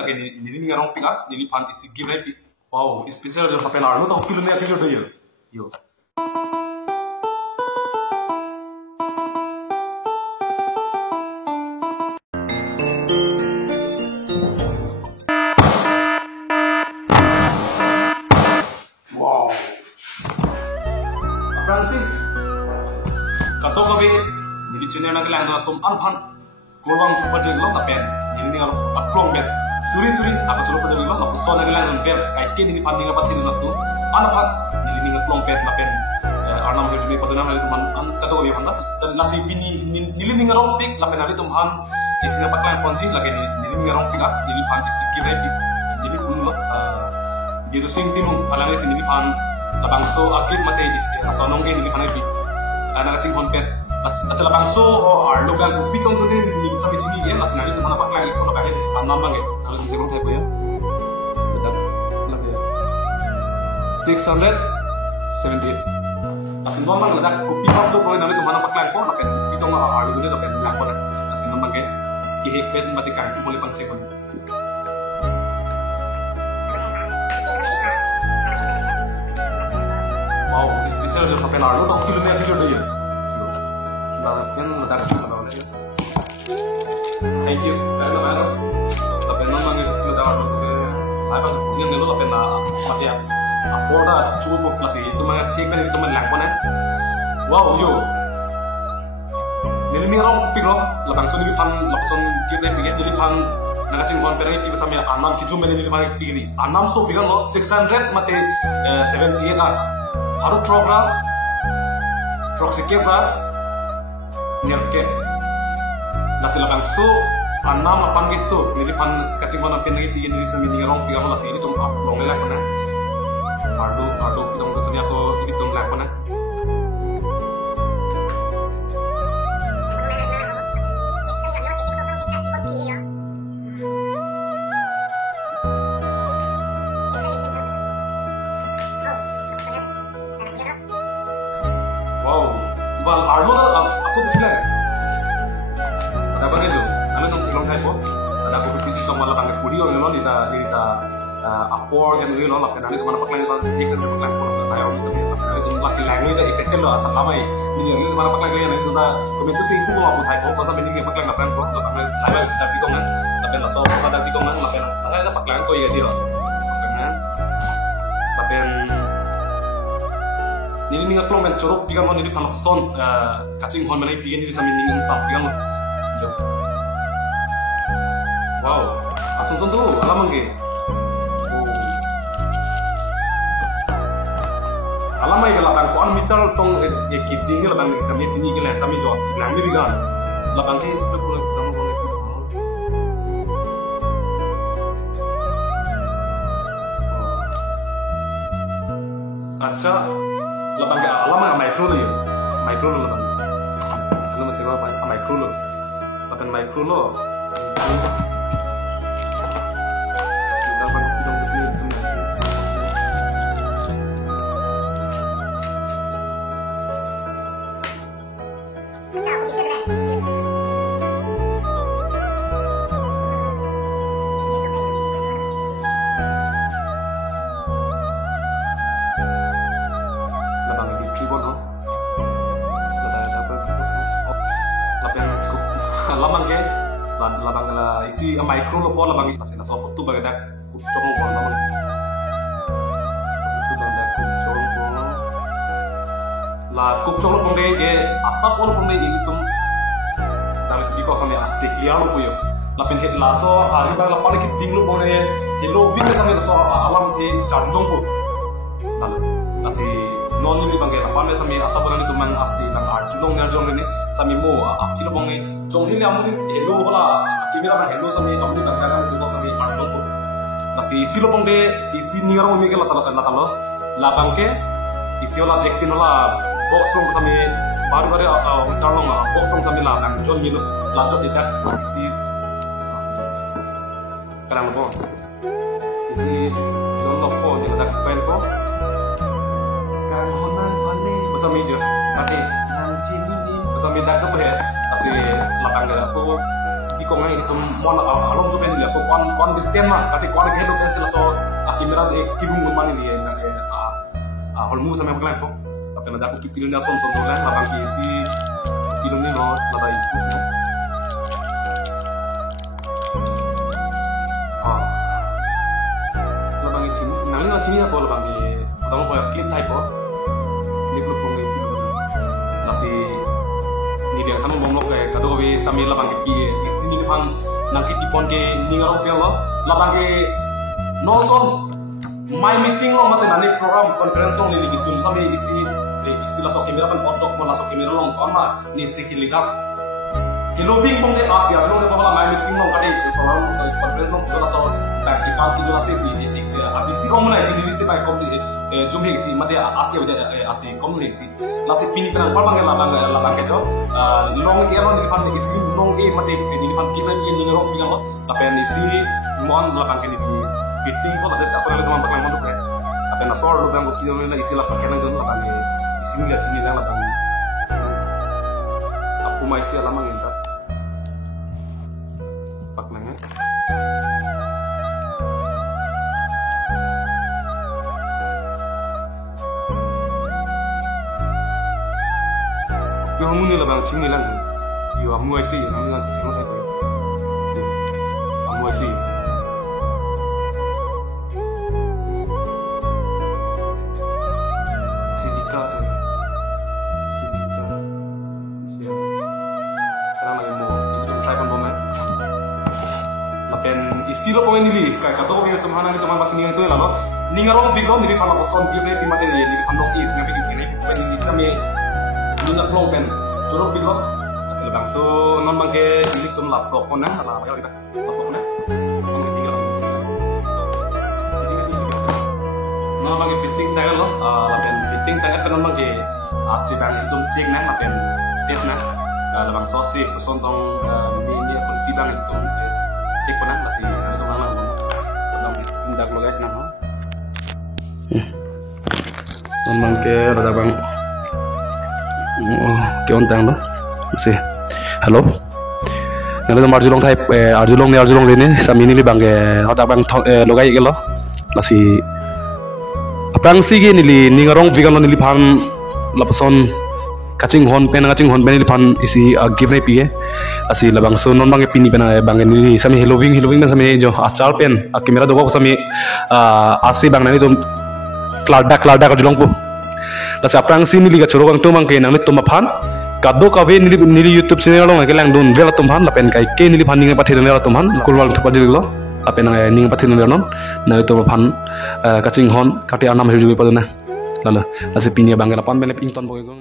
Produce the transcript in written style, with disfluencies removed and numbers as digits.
lagi ni ngarong pingat ni pan isi give pi wow special jo hapen arlo to kilo ne kilo do yo wow apaan sih kato kabe ni chene na kelang na tum anphan kurang pajeng lo tapen ini ngar aplong bet suri apa coba pajeng lo aku so na kelang bet kaikin ini pandinga patin na tu anphan ini ngar plong bet tapen arnam hejmi padana na teman an kato kabe handa dan nasi bini ini ngar rompik lapen hari tumhan isinya paklan ponji lagi ini ngar rompik ini pan isi kire jadi pun gitu sing timung alang sini pan labangso akib mate asonong ke ini pan epi anak sing honpet asal bangso arlo kan pitong tu ni bisa bicini ya asal nanti mana pakai lagi kalau pakai tanam bang ya kalau kita type ya betul lagi 678 asal bang ledak pitong tu kalau nanti mana pakai lagi kalau pakai pitong arlo tu dia pakai lakon asal bang ke kihipet mati kan itu boleh pang sekon wow spesial je pakai arlo tak kilo dia kan letak semua lagi. Thank you. Tapi memang itu dah ada. Apa yang nelo tapi na mati ya. Apoda cukup kelas itu mana sih kan itu mana lakon wow yo. Nili nirong piro letak suni pan lapson kita pikir jadi pan nagacing kon pera itu sampai anam kiju meni nili pan pikir anam so pikir lo 600 mati 78 harus program proxy kebra nyerke nasi lakang su anam apan gisu jadi pan kacing mana pin lagi tiga sami ngerong tiga malas ini tuh long lelak mana ardo kita mau kesini aku ini tuh lelak mana wow bal ardo aku bilang ada apa gitu anu nong ilong type ada aku pikir sama lah bang kudio nelo kita apor yang nelo lah kan itu mana pakai lagi sih kan pakai lagi kayak orang itu itu pakai lagi itu executive lah lama ini yang mana pakai lagi itu dah komentar sih itu mau aku type kok sampai ini pakai ngapain kok pakai lagi tapi kok kan tapi lah so ada tapi kok kan pakai ada pakai lagi kok ya dia makanya tapi ini nih kalau main corok pikan mau ini panas son kacing hon mana pikan ini sambil nih sah pikan lo wow asun tuh alam angge alam ay galapang kuan mital tong kiding galapang sambil sini galan sambil jos galan ni bigan lapang ke step lo kamu boleh acha lapang ke alam ay micro lo lapang ano mo tigo pa micro lo patan micro lo labang ke labang la isi micro lo po labang kasi na so tu bagada custom mo labang tu bagada custom po la custom po de ke asap po po de ini tum dami sidi ko kami asik liar po yo lapin het la so ari ba la pale ki ting lo po de hello vin sa me so alam the charjong po nal asi non ni bangge la pale sa me asap po ni tumang asi nang arjong nerjong ni sami mo akilo bang ni jong hili amuni hello bala kimera na hello sami amuni bangga silo sami arlo ko nasi silo bang de isi ningaro mi ke la talo la bangke isi ola jektin ola box room sami bare tarlo ma box room sami la nang jon milo la jot itak isi karang ko isi jon lo ko ni dak pen ko kan honan ane basami jo ate nang chini basami dak ko he asi lapang gara ko kong ay itum mon along so ben ko kon distance ma kati kon ke do tes so akimera kibung lumani ni na holmu sa memang ko tapi nada aku kipilun na son son dolan labang ki si pilun ni no labai labang ki nang na sini ako labang ki tamo ko clean type ko ni ko kong ni nasi ni dia kamu ngomong kayak kado we sambil labang ke di sini kan nangki tipon ke ningarong pe lo labang ke nonson my meeting lo mate nani program conference lo ni gitu sambil isi lasok kamera pan otok mo lasok kamera long ama ni sikiliga ke loving pong ke asia lo ne bala my meeting lo kade program conference lo sila so practical ki do sesi habis si om na ni lisi by kom jumhi ki mate asia udah asia community nasi pini kan palbang labang ke jo long ke lo ni pan ni isi long e mate ni pan kita ni ningarong bilang lo tapi ni si mon labang ke ni fitting ko ada apa yang teman pakai mondok ya apa na sor lo bang ko kilo na isi lapang kenan don labang ke sini lihat sini lang labang aku mai isi alamang entar pak nanga yo muni labang sini lang yo amu isi amu ngan tengok itu amu isi isi lo pengen ini kayak kata ko biar teman teman vaksin itu ya lo ningarong biglo ni pala ko son gibe di mate ni andok is ni ini pengen ini sami ningar long pen jorok biglo asal bangso non bangke milik tum laptop ko na ala ya kita laptop na on tinggal non bangke fitting tayar lo pen fitting tayar non bangke asal bang itu cek na pen tes na labang sosi person tong ni ko tibang itu cek pernah masih ada mana ngomong tindak lolek nah memang ke rada bang ke ontang lo masih halo nalo marjulong type arjulong ini sami ini bang ke rada bang logai ke lo masih apang sige nili ningarong vegan lo nili pan lapason kacing hon pen ini pan isi give nahi piye asi labang so non bang pini pena bang ni sami heloving ben sami jo achar pen kamera dogo sami asi bang nani tum klada ka julong pu lasi aprang sini liga choro bang tumang ke nang tum phan kaddo kabe nili youtube channel lo ngai lang dun vela tum phan lapen kai ke nili phan ning pathir nela tum phan kulwal thupa jilo apen ngai ning pathir nela non nai tum phan kacing hon kati anam hiru paduna lalo lasi pini bang la pan bele ping ton boge gong